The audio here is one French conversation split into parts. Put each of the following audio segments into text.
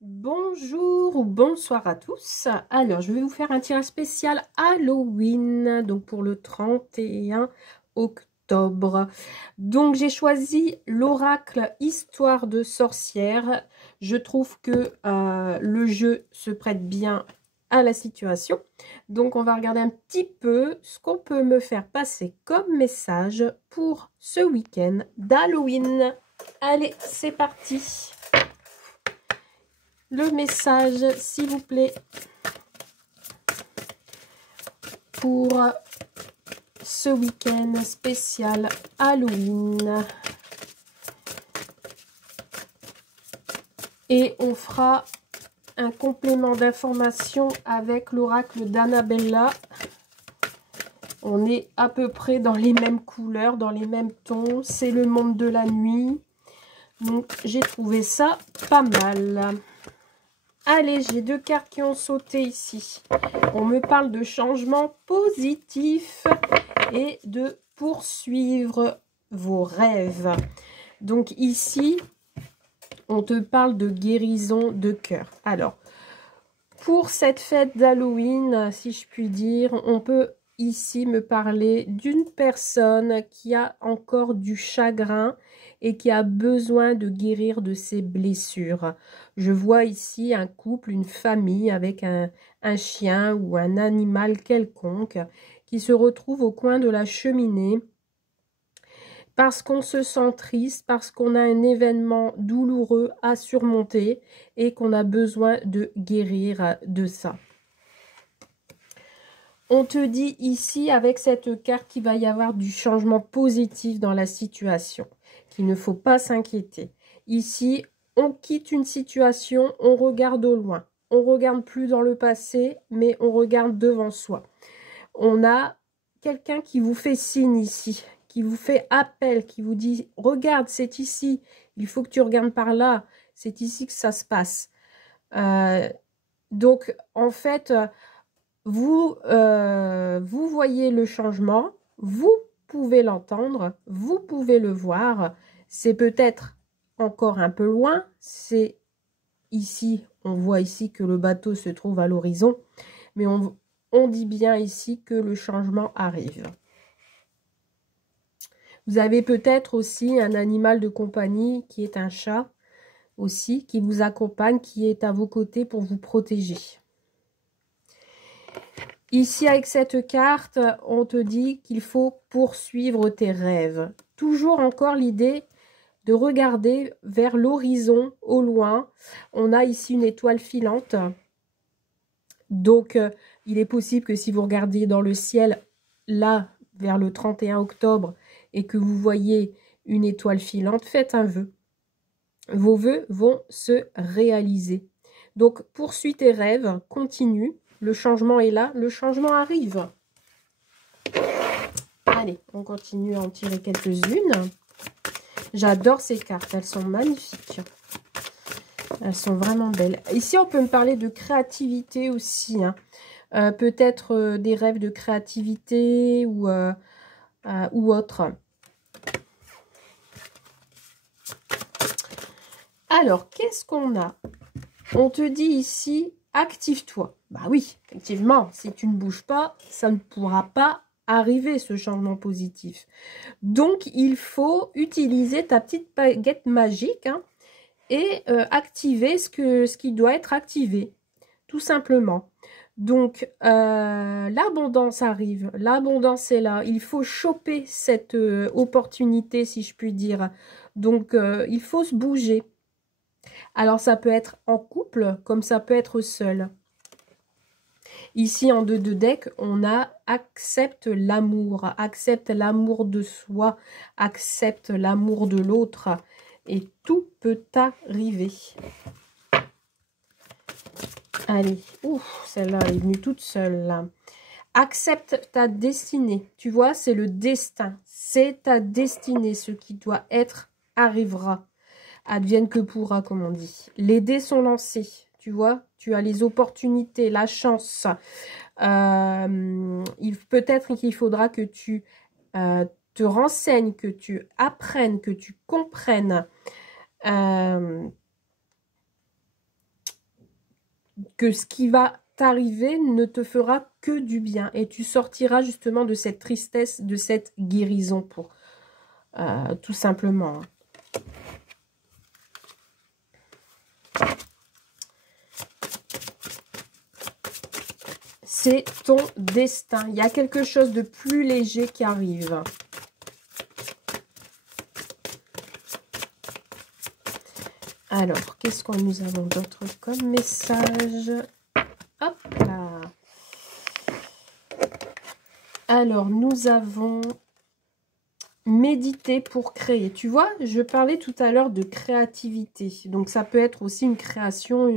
Bonjour ou bonsoir à tous. Alors, je vais vous faire un tirage spécial Halloween, donc pour le 31 octobre. Donc, j'ai choisi l'oracle Histoire de sorcière. Je trouve que le jeu se prête bien à la situation. Donc, on va regarder un petit peu ce qu'on peut me faire passer comme message pour ce week-end d'Halloween. Allez, c'est parti. Le message, s'il vous plaît, pour ce week-end spécial Halloween. Et on fera un complément d'information avec l'oracle d'Annabella. On est à peu près dans les mêmes couleurs, dans les mêmes tons. C'est le monde de la nuit. Donc, j'ai trouvé ça pas mal. Allez, j'ai deux cartes qui ont sauté ici. On me parle de changement positif et de poursuivre vos rêves. Donc ici, on te parle de guérison de cœur. Alors, pour cette fête d'Halloween, si je puis dire, on peut ici me parler d'une personne qui a encore du chagrin et qui a besoin de guérir de ses blessures. Je vois ici un couple, une famille avec un chien ou un animal quelconque qui se retrouve au coin de la cheminée parce qu'on se sent triste, parce qu'on a un événement douloureux à surmonter et qu'on a besoin de guérir de ça. On te dit ici, avec cette carte, qu'il va y avoir du changement positif dans la situation, qu'il ne faut pas s'inquiéter. Ici, on quitte une situation, on regarde au loin. On ne regarde plus dans le passé, mais on regarde devant soi. On a quelqu'un qui vous fait signe ici, qui vous fait appel, qui vous dit « Regarde, c'est ici, il faut que tu regardes par là, c'est ici que ça se passe. » Donc, en fait, vous voyez le changement, vous pouvez l'entendre, vous pouvez le voir. C'est peut-être encore un peu loin, c'est ici, on voit ici que le bateau se trouve à l'horizon, mais on dit bien ici que le changement arrive. Vous avez peut-être aussi un animal de compagnie qui est un chat aussi, qui vous accompagne, qui est à vos côtés pour vous protéger. Ici, avec cette carte, on te dit qu'il faut poursuivre tes rêves. Toujours encore l'idée de regarder vers l'horizon, au loin. On a ici une étoile filante. Donc, il est possible que si vous regardez dans le ciel, là, vers le 31 octobre, et que vous voyez une étoile filante, faites un vœu. Vos vœux vont se réaliser. Donc, poursuis tes rêves, continue. Le changement est là, le changement arrive. Allez, on continue à en tirer quelques-unes. J'adore ces cartes, elles sont magnifiques. Elles sont vraiment belles. Ici, on peut me parler de créativité aussi. Hein. Peut-être des rêves de créativité ou autre. Alors, qu'est-ce qu'on a? On te dit ici, active-toi. Bah oui, effectivement, si tu ne bouges pas, ça ne pourra pas arriver, ce changement positif. Donc, il faut utiliser ta petite baguette magique et activer ce qui doit être activé, tout simplement. Donc, l'abondance arrive, l'abondance est là. Il faut choper cette opportunité, si je puis dire. Donc, il faut se bouger. Alors, ça peut être en couple, comme ça peut être seul. Ici, en 2 de deck, on a accepte l'amour de soi, accepte l'amour de l'autre, et tout peut arriver. Allez, ouf, celle-là est venue toute seule, là. Accepte ta destinée. Tu vois, c'est le destin. C'est ta destinée. Ce qui doit être arrivera. Advienne que pourra, comme on dit. Les dés sont lancés. Tu vois, tu as les opportunités, la chance. Peut-être qu'il faudra que tu te renseignes, que tu apprennes, que tu comprennes. que ce qui va t'arriver ne te fera que du bien. Et tu sortiras justement de cette tristesse, de cette guérison, pour tout simplement. C'est ton destin. Il y a quelque chose de plus léger qui arrive. Alors, qu'est-ce que nous avons d'autre comme message? Hop là. Alors, nous avons méditer pour créer. Tu vois, je parlais tout à l'heure de créativité. Donc, ça peut être aussi une création,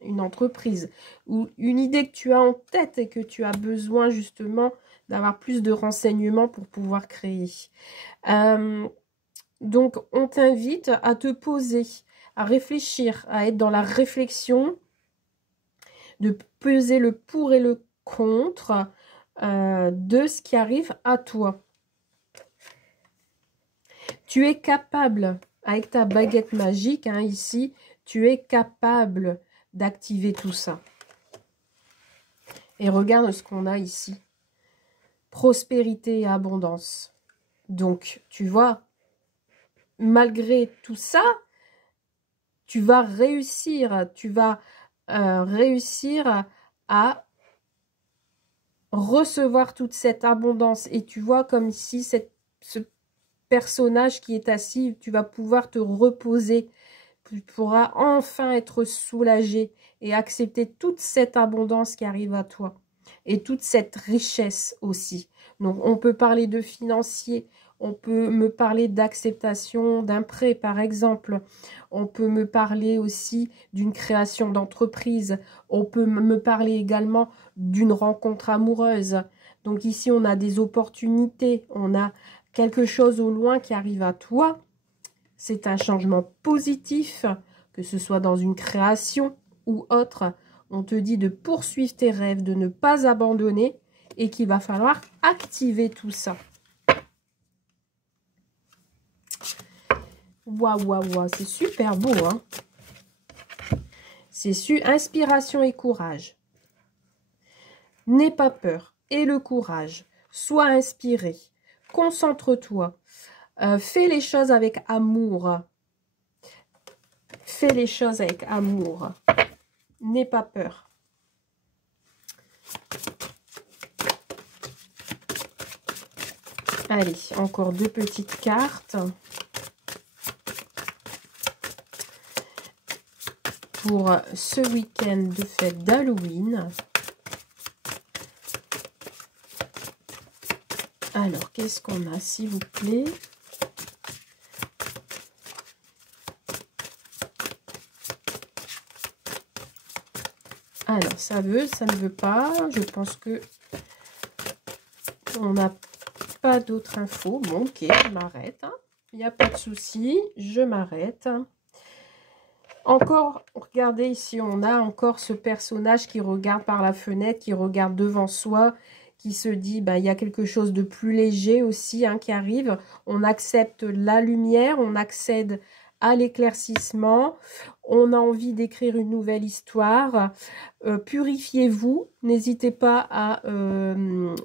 une entreprise ou une idée que tu as en tête et que tu as besoin justement d'avoir plus de renseignements pour pouvoir créer. Donc, on t'invite à te poser, à réfléchir, à être dans la réflexion, de peser le pour et le contre de ce qui arrive à toi. Tu es capable, avec ta baguette magique, hein, ici, tu es capable d'activer tout ça. Et regarde ce qu'on a ici. Prospérité et abondance. Donc, tu vois, malgré tout ça, tu vas réussir. Tu vas réussir à recevoir toute cette abondance. Et tu vois comme ici, ce personnage qui est assis, tu vas pouvoir te reposer. Tu pourras enfin être soulagé et accepter toute cette abondance qui arrive à toi. Et toute cette richesse aussi. Donc, on peut parler de financier. On peut me parler d'acceptation d'un prêt, par exemple. On peut me parler aussi d'une création d'entreprise. On peut me parler également d'une rencontre amoureuse. Donc ici, on a des opportunités. On a quelque chose au loin qui arrive à toi. C'est un changement positif, que ce soit dans une création ou autre. On te dit de poursuivre tes rêves, de ne pas abandonner et qu'il va falloir activer tout ça. Waouh, waouh, waouh, c'est super beau, hein. C'est inspiration et courage. N'aie pas peur. Aie le courage. Sois inspiré. Concentre-toi. Fais les choses avec amour. Fais les choses avec amour. N'aie pas peur. Allez, encore deux petites cartes. Pour ce week-end de fête d'Halloween. Alors, qu'est-ce qu'on a, s'il vous plaît? Alors, ça veut, ça ne veut pas. Je pense que on n'a pas d'autres infos. Bon, ok, je m'arrête. Hein. Il n'y a pas de souci, je m'arrête. Encore, regardez ici, on a encore ce personnage qui regarde par la fenêtre, qui regarde devant soi, qui se dit, bah, il y a quelque chose de plus léger aussi hein, qui arrive. On accepte la lumière, on accède à l'éclaircissement, on a envie d'écrire une nouvelle histoire. Purifiez-vous, n'hésitez pas à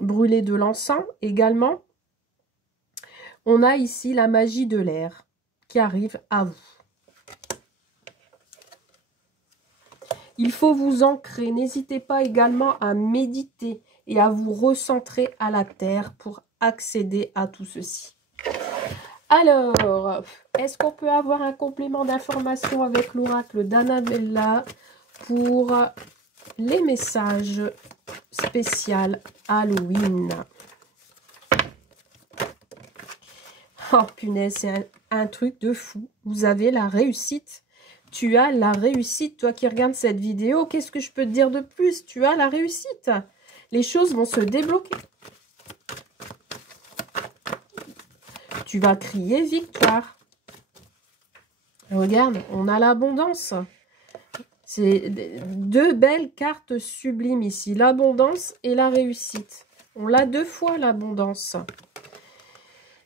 brûler de l'encens également. On a ici la magie de l'air qui arrive à vous. Il faut vous ancrer. N'hésitez pas également à méditer et à vous recentrer à la terre pour accéder à tout ceci. Alors, est-ce qu'on peut avoir un complément d'information avec l'oracle d'Annabella pour les messages spéciaux Halloween? Oh punaise, c'est un truc de fou. Vous avez la réussite. Tu as la réussite, toi qui regardes cette vidéo. Qu'est-ce que je peux te dire de plus? Tu as la réussite. Les choses vont se débloquer. Tu vas crier victoire. Regarde, on a l'abondance. C'est deux belles cartes sublimes ici. L'abondance et la réussite. On l'a deux fois, l'abondance.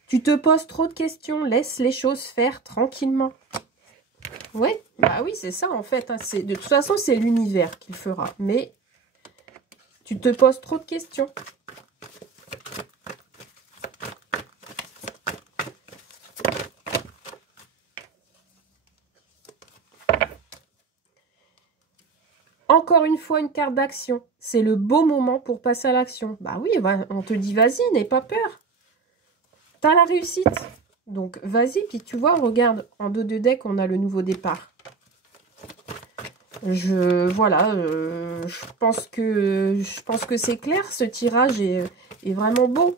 Tu te poses trop de questions. Laisse les choses faire tranquillement. Ouais, bah oui, c'est ça en fait. Hein. De toute façon, c'est l'univers qui le fera. Mais tu te poses trop de questions. Encore une fois, une carte d'action. C'est le beau moment pour passer à l'action. Bah oui, on te dit vas-y, n'aie pas peur. T'as la réussite. Donc vas-y, puis tu vois, regarde, en dos de deck, on a le nouveau départ. Voilà, je pense que c'est clair, ce tirage est vraiment beau.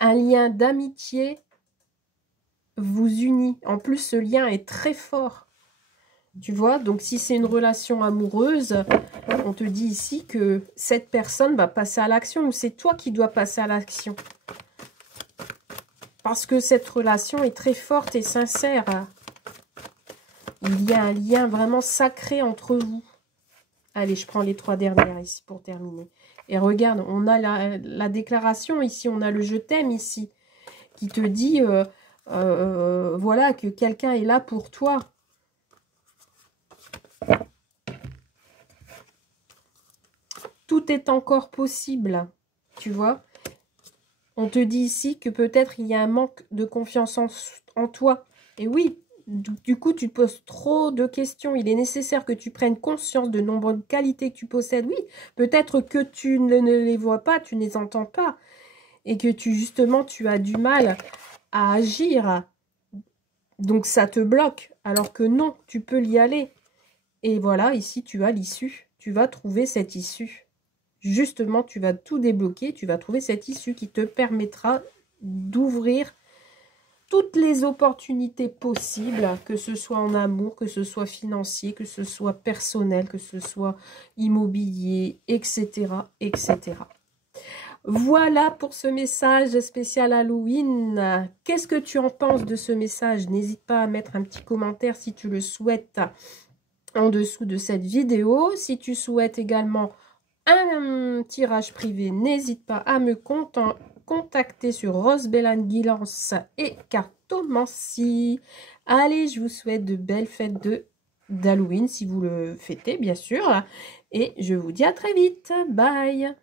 Un lien d'amitié vous unit. En plus, ce lien est très fort. Tu vois, donc si c'est une relation amoureuse, on te dit ici que cette personne va passer à l'action ou c'est toi qui dois passer à l'action. Parce que cette relation est très forte et sincère. Il y a un lien vraiment sacré entre vous. Allez, je prends les 3 dernières ici pour terminer. Et regarde, on a la déclaration ici, on a le « je t'aime » ici, qui te dit, voilà, que quelqu'un est là pour toi. Tout est encore possible, tu vois. On te dit ici que peut-être il y a un manque de confiance en toi. Et oui, du coup, tu te poses trop de questions. Il est nécessaire que tu prennes conscience de nombreuses qualités que tu possèdes. Oui, peut-être que tu ne les vois pas, tu ne les entends pas. Et que justement, tu as du mal à agir. Donc, ça te bloque. Alors que non, tu peux y aller. Et voilà, ici, tu as l'issue. Tu vas trouver cette issue. Justement, tu vas tout débloquer, tu vas trouver cette issue qui te permettra d'ouvrir toutes les opportunités possibles, que ce soit en amour, que ce soit financier, que ce soit personnel, que ce soit immobilier, etc., etc. Voilà pour ce message spécial Halloween. Qu'est-ce que tu en penses de ce message? N'hésite pas à mettre un petit commentaire si tu le souhaites en dessous de cette vidéo. Si tu souhaites également un tirage privé, n'hésite pas à me contacter sur Rosebellan Guilance et Cartomancie. Allez, je vous souhaite de belles fêtes d'Halloween si vous le fêtez, bien sûr. Et je vous dis à très vite. Bye!